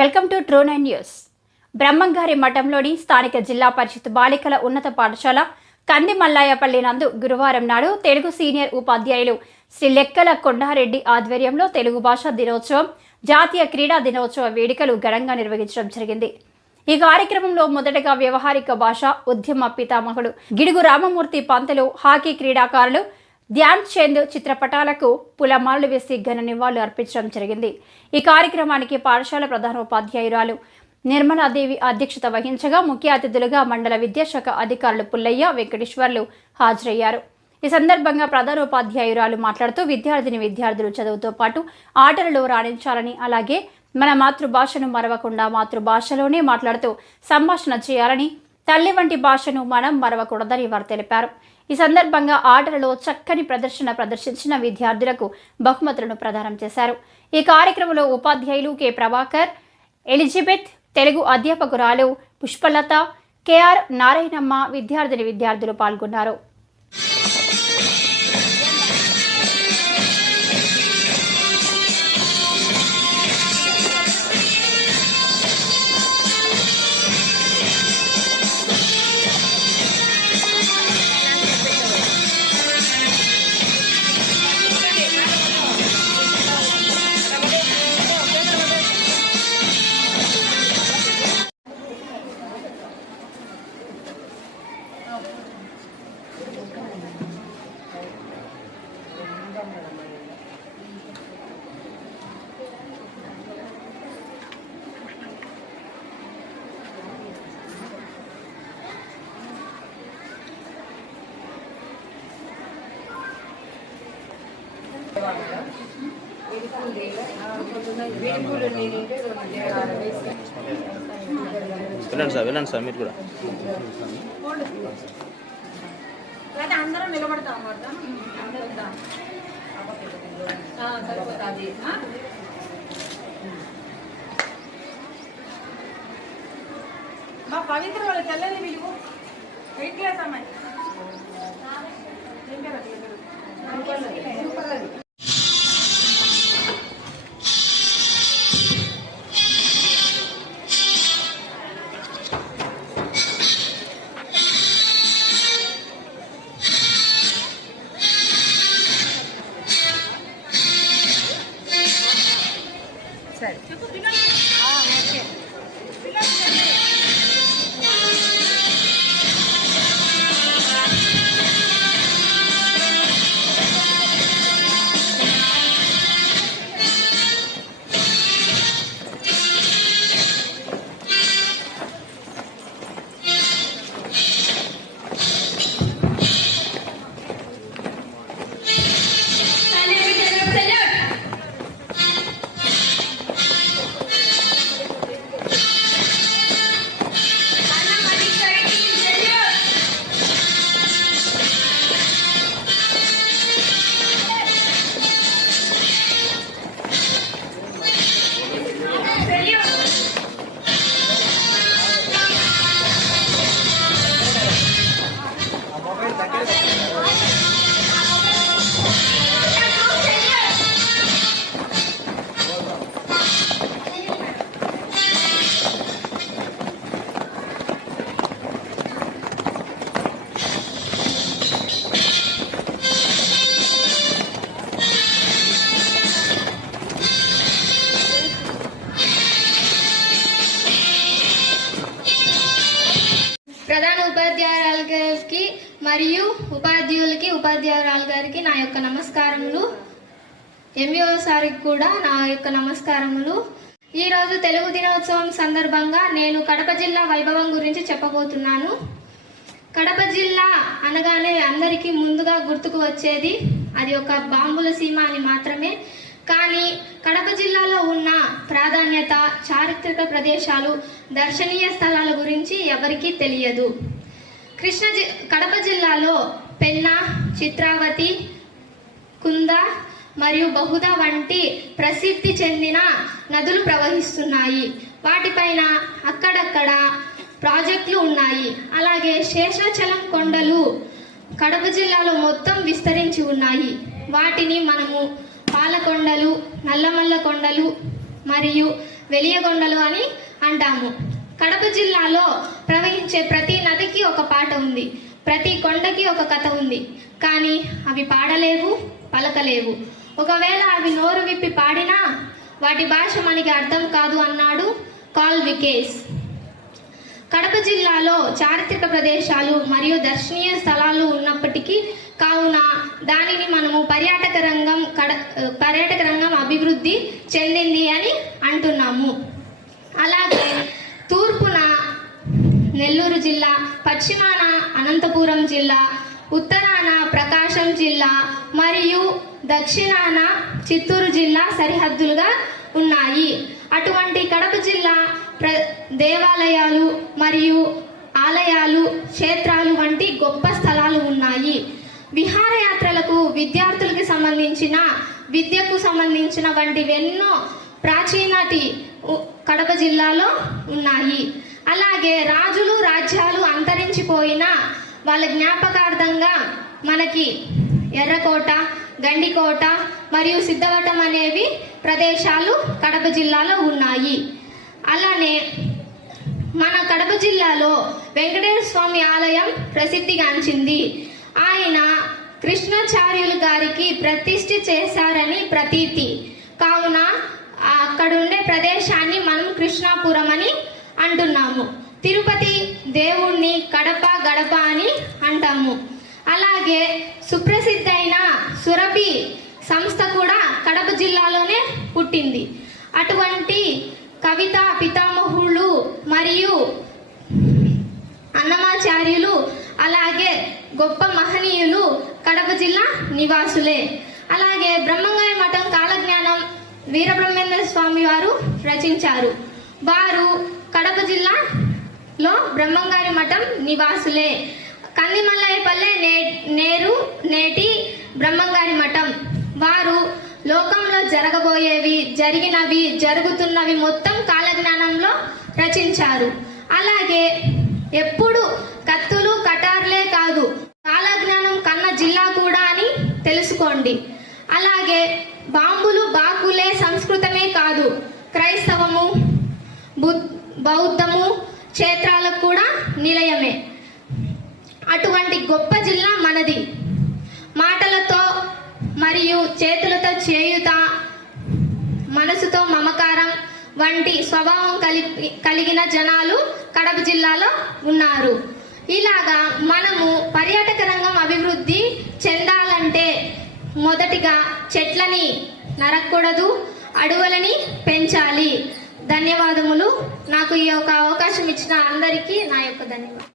Welcome to true 9 news. బ్రహ్మంగారి మఠంలోని స్థానిక జిల్లా పరిషత్ బాలికల ఉన్నత పాఠశాల కందిమల్లాయపల్లి నందు గురువారం నాడు తెలుగు సీనియర్ ఉపాధ్యాయులు శ్రీ లెక్కల కొండారెడ్డి ఆధ్వర్యంలో తెలుగు భాషా దినోత్సవం, జాతీయ క్రీడా దినోత్సవ వేడుకలు ఘనంగా నిర్వహించడం జరిగింది. ఈ కార్యక్రమంలో మొదటగా వ్యవహారిక భాష ఉద్యమ పితామహుడు గిడుగు రామమూర్తి పంతులు, హాకీ క్రీడాకారులు ధ్యాన్ చంద్ చిత్రపటాలకు పూలమాలలు వేసి ఘన నివాళులు అర్పించడం జరిగింది. ఈ కార్యక్రమానికి పాఠశాల ప్రధానోపాధ్యాయురాలు నిర్మలాదేవి అధ్యక్షత వహించగా ముఖ్య అతిథులుగా మండల విద్యాశాఖ అధికారులు పుల్లయ్య, వెంకటేశ్వర్లు హాజరయ్యారు. ఈ సందర్భంగా ప్రధానోపాధ్యాయురాలు మాట్లాడుతూ విద్యార్థులు చదువుతో పాటు ఆటలలో రాణించాలని, అలాగే మన మాతృభాషను మరవకుండా మాతృభాషలోనే మాట్లాడుతూ సంభాషణ చేయాలని, తల్లి వంటి భాషను మనం మరవకూడదని వారు తెలిపారు. ఈ సందర్భంగా ఆటలలో చక్కని ప్రదర్శించిన విద్యార్థులకు బహుమతులను ప్రదానం చేశారు. ఈ కార్యక్రమంలో ఉపాధ్యాయులు కె ప్రభాకర్, ఎలిజబెత్, తెలుగు అధ్యాపకురాలు పుష్పలత, కెఆర్ నారాయణమ్మ, విద్యార్థులు పాల్గొన్నారు. వెళ్ళండి సార్ మీరు కూడా అందరం నిలబడతాం. మా పవిత్ర వాళ్ళ తెల్లని విలువ వెయిట్ క్లాస్ అమ్మాయి ప్రధాన ఉపాధ్యాయురాలు గారికి మరియు ఉపాధ్యాయురాలు గారికి నా యొక్క నమస్కారములు. ఎంఈఓ సార్కి కూడా నా యొక్క నమస్కారములు. ఈరోజు తెలుగు దినోత్సవం సందర్భంగా నేను కడప జిల్లా వైభవం గురించి చెప్పబోతున్నాను. కడప జిల్లా అనగానే అందరికీ ముందుగా గుర్తుకు వచ్చేది అది ఒక బాంబుల సీమ అని మాత్రమే. కానీ కడప జిల్లాలో ఉన్న ప్రాధాన్యత, చారిత్రక ప్రదేశాలు, దర్శనీయ స్థలాల గురించి ఎవరికీ తెలియదు. కడప జిల్లాలో పెన్నా, చిత్రావతి, కుంద మరియు బహుదా వంటి ప్రసిద్ధి చెందిన నదులు ప్రవహిస్తున్నాయి. వాటిపైన అక్కడక్కడ ప్రాజెక్టులు ఉన్నాయి. అలాగే శేషాచలం కొండలు కడప జిల్లాలో మొత్తం విస్తరించి ఉన్నాయి. వాటిని మనము పాలకొండలు, నల్లమల్ల కొండలు, మరియు వెలియగొండలు అని అంటాము. కడప జిల్లాలో ప్రవహించే ప్రతి నదికి ఒక పాట ఉంది, ప్రతి కొండకి ఒక కథ ఉంది. కానీ అవి పాడలేవు, పలకలేవు. ఒకవేళ అవి నోరు విప్పి పాడినా వాటి భాష మనకి అర్థం కాదు అన్నాడు కార్ల్ వికేస్. కడప జిల్లాలో చారిత్రక ప్రదేశాలు మరియు దర్శనీయ స్థలాలు ఉన్నప్పటికీ కావున దానిని మనము పర్యాటక రంగం అభివృద్ధి చెందింది అని అంటున్నాము. అలాగే తూర్పున నెల్లూరు జిల్లా, పశ్చిమాన అనంతపురం జిల్లా, ఉత్తరాన ప్రకాశం జిల్లా మరియు దక్షిణాన చిత్తూరు జిల్లా సరిహద్దులుగా ఉన్నాయి. అటువంటి కడప జిల్లా దేవాలయాలు మరియు ఆలయాలు, క్షేత్రాలు వంటి గొప్ప స్థలాలు ఉన్నాయి. విహారయాత్రలకు, విద్యార్థులకు సంబంధించిన, విద్యకు సంబంధించిన వంటివెన్నో ప్రాచీనటి కడప జిల్లాలో ఉన్నాయి. అలాగే రాజులు, రాజ్యాలు అంతరించిపోయిన వాళ్ళ జ్ఞాపకార్థంగా మనకి ఎర్రకోట, గండికోట మరియు సిద్ధవటం అనేవి ప్రదేశాలు కడప జిల్లాలో ఉన్నాయి. అలానే మన కడప జిల్లాలో వెంకటేశ్వర స్వామి ఆలయం ప్రసిద్ధిగాంచింది. ఆయన కృష్ణాచార్యులు గారికి ప్రతిష్ఠ చేశారని ప్రతీతి. కావున అక్కడుండే ప్రదేశాన్ని మనం కృష్ణాపురం అని అంటున్నాము. తిరుపతి దేవుణ్ణి కడప గడప అని అంటాము. అలాగే సుప్రసిద్ధైన సురభి సంస్థ కూడా కడప జిల్లాలోనే పుట్టింది. అటువంటి కవితా పితామహులు మరియు అన్నమాచార్యులు, అలాగే గొప్ప మహనీయులు కడప జిల్లా నివాసులే. అలాగే బ్రహ్మంగారి మఠం కాలజ్ఞానం వీరబ్రహ్మేంద్ర స్వామి వారు రచించారు. వారు కడప జిల్లాలో బ్రహ్మంగారి మఠం నివాసులే. కందిమల్లయ్యపల్లె నేటి బ్రహ్మంగారి మఠం. వారు లోకంలో జరగబోయేవి, జరిగినవి, జరుగుతున్నవి మొత్తం కాలజ్ఞానంలో రచించారు. అలాగే ఎప్పుడు కత్తులు, కటార్లే కాదు, కాలజ్ఞానం కన్న జిల్లా కూడా అని తెలుసుకోండి. అలాగే బాంబులు, బాకులే సంస్కృతమే కాదు, క్రైస్తవము, బౌద్ధము క్షేత్రాలకు కూడా నిలయమే. అటువంటి గొప్ప జిల్లా మనది. మాటలతో మరియు చేతులతో చేయుత, మనసుతో మమకారం వంటి స్వభావం కలిగిన జనాలు కడప జిల్లాలో ఉన్నారు. ఇలాగా మనము పర్యాటక రంగం అభివృద్ధి చెందాలంటే మొదటిగా చెట్లని నరకూడదు, అడవులని పెంచాలి. ధన్యవాదములు. నాకు ఈ యొక్క అవకాశం ఇచ్చిన అందరికీ నా యొక్క ధన్యవాదాలు.